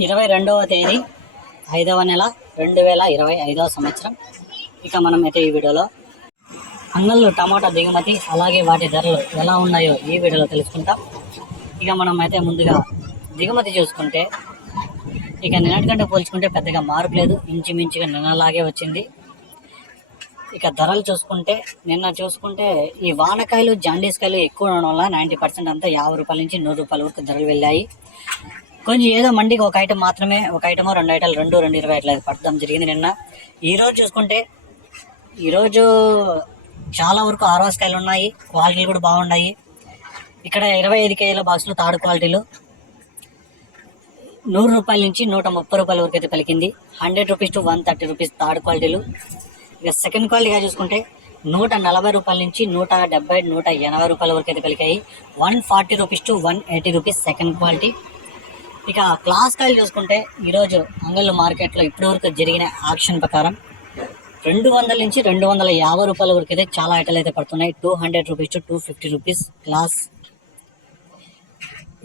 ఇరవై రెండవ తేదీ ఐదవ నెల రెండు వేల ఇరవై ఐదవ సంవత్సరం. ఇక మనం అయితే ఈ వీడియోలో అంగళ్ళు టమాటా దిగుమతి అలాగే వాటి ధరలు ఎలా ఉన్నాయో ఈ వీడియోలో తెలుసుకుంటాం. ఇక మనం అయితే ముందుగా దిగుమతి చూసుకుంటే ఇక నిన్నటికంటే పోల్చుకుంటే పెద్దగా మార్పు లేదు. ఇంచుమించుగా నిన్నలాగే వచ్చింది. ఇక ధరలు చూసుకుంటే నిన్న చూసుకుంటే ఈ వానకాయలు జాండీస్ కాయలు ఎక్కువ ఉండడం వల్ల నైంటీ పర్సెంట్ అంతా యాభై రూపాయల నుంచి నూరు రూపాయల వరకు ధరలు వెళ్ళాయి. కొంచెం ఏదో మండికి ఒక ఐటమ్ మాత్రమే ఒక ఐటమ్ రెండు ఐటాలు రెండు రెండు ఇరవై అట్లా పడడం జరిగింది నిన్న. ఈ రోజు చూసుకుంటే ఈరోజు చాలా వరకు ఆర్వాస్ ఉన్నాయి క్వాలిటీలు కూడా బాగున్నాయి. ఇక్కడ ఇరవై ఐదు కేజీల బాక్సులు థర్డ్ క్వాలిటీలు. నూరు రూపాయల నుంచి నూట ముప్పై రూపాయల వరకు అయితే పలికింది. Hundred rupees to one thirty rupees third క్వాలిటీలు. ఇక సెకండ్ క్వాలిటీగా చూసుకుంటే నూట నలభై రూపాయల నుంచి నూట డెబ్బై నూట ఎనభై రూపాయల వరకు అయితే పలికాయి. One forty rupees to one eighty rupees second quality. ఇక క్లాస్ కాయలు చూసుకుంటే ఈరోజు అంగళ్ళు మార్కెట్లో ఇప్పటి వరకు జరిగిన ఆక్షన్ ప్రకారం రెండు వందల నుంచి రెండు వందల యాభై రూపాయల వరకు అయితే చాలా ఐటలు అయితే పడుతున్నాయి. Two hundred rupees to two fifty rupees class.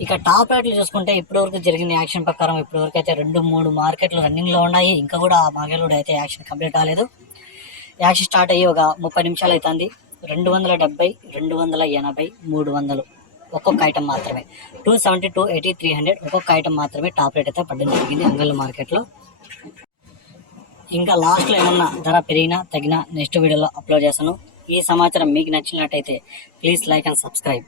ఇక టాప్ రేట్లు చూసుకుంటే ఇప్పటి వరకు జరిగిన యాక్షన్ ప్రకారం ఇప్పటి వరకు అయితే రెండు మూడు మార్కెట్లు రన్నింగ్లో ఉన్నాయి. ఇంకా కూడా ఆ మార్కెట్లో అయితే యాక్షన్ కంప్లీట్ కాలేదు. యాక్షన్ స్టార్ట్ అయ్యి ఒక ముప్పై నిమిషాలు అవుతుంది. రెండు వందల డెబ్బై రెండు వందల ఎనభై మూడు వందలు. ఒక్కొక్క ఐటమ్ మాత్రమే. Two seventy two eighty three hundred ఒక్కొక్క ఐటమ్ మాత్రమే టాప్ రేట్ అయితే పడడం జరిగింది అంగల్ మార్కెట్లో ఇంకా లాస్ట్లో ఏమన్నా ధర పెరిగినా తగినా నెక్స్ట్ వీడియోలో అప్లోడ్ చేస్తాను. ఈ సమాచారం మీకు నచ్చినట్టయితే ప్లీజ్ లైక్ అండ్ సబ్స్క్రైబ్